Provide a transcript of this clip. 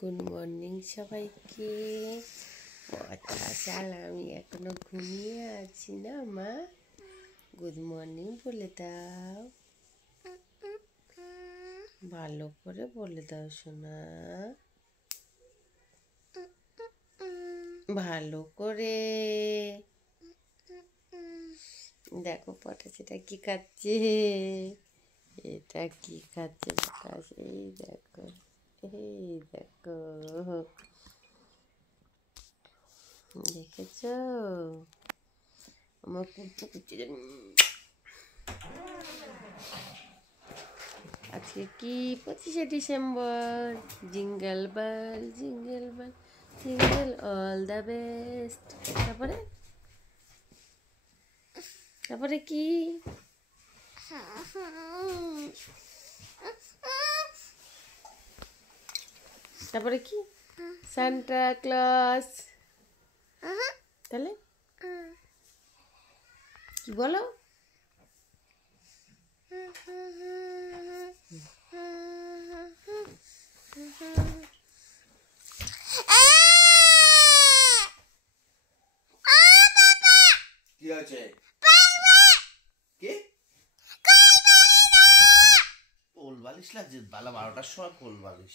Good morning সবাইকে। চাল আমি এখনো ঘুমিয়ে আছি না মা? গুড মর্নিং বলে দাও, ভালো করে বলে দাও সোনা, ভালো করে। দেখো পটাশিটা কি খাচ্ছে, এটা কি খাচ্ছে পটাশ, এই দেখো, এই দেখো, দেখেছ আমার কুটু কুচি। আজকে কি 25শে December. Jingle bell jingle bell jingle all the best. তারপরে তারপরে কি? তারপরে কি? Santa Claus. তাহলে কি বলো? কি আছে? কি? কোল বালিশ লাগছে? বেলা 12টার সময় কোল বালিশ?